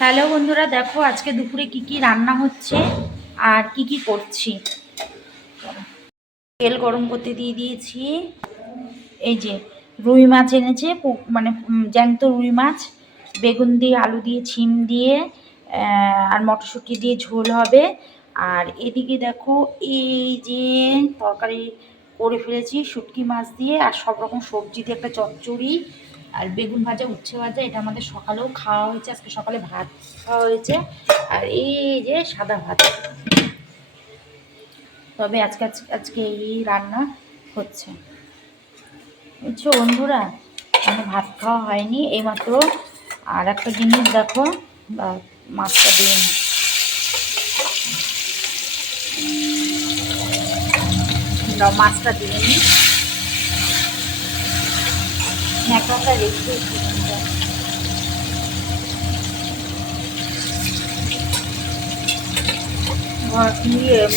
Hello বন্ধুরা, দেখো আজকে দুপুরে কি কি রান্না হচ্ছে আর কি কি করছি। তেল গরম করতে দিয়ে দিয়েছি। এই যে রুই মাছ এনেছে, মানে জ্যান্ত রুই মাছ, বেগুন দিয়ে, আলু দিয়ে, ছিম দিয়ে আর মটরশুঁটি দিয়ে ঝোল হবে। আর এদিকে দেখো এই যে তরকারি করে ফেলেছি শুটকি মাছ দিয়ে আর সব রকম সবজি দিয়ে একটা চচ্চড়ি আর বেগুন ভাজা, উচ্ছে ভাজা। এটা আমাদের সকালেও খাওয়া হয়েছে, আজকে সকালে ভাত খাওয়া হয়েছে। আর এই যে সাদা ভাত। তবে আজকে আজকে এই রান্না হচ্ছে, বুঝছো বন্ধুরা। মানে ভাত খাওয়া হয়নি এইমাত্র। আর একটা জিনিস দেখো, মাছটা দিয়ে মাছটা দিয়ে নিই, ন্যাকড়াটা রেখে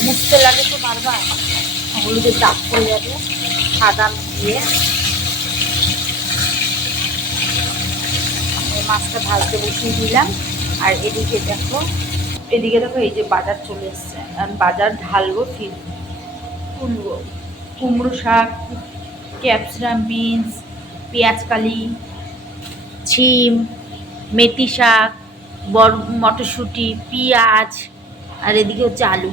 মুছতে লাগে তো বারবার, হলুদের দাগ পড়ে যাবে। সাদা দিয়ে মাছটা ভাজতে বসিয়ে দিলাম। আর এদিকে দেখো এই যে বাজার চলে এসছে, আর বাজার ঢালবো, ফির তুলবো। কুমড়ো শাক, ক্যাপসিকাম, বিনস, পেঁয়াজকালি, ছিম, মেথি শাক, মটরশুঁটি, পেঁয়াজ, আর এদিকে হচ্ছে আলু।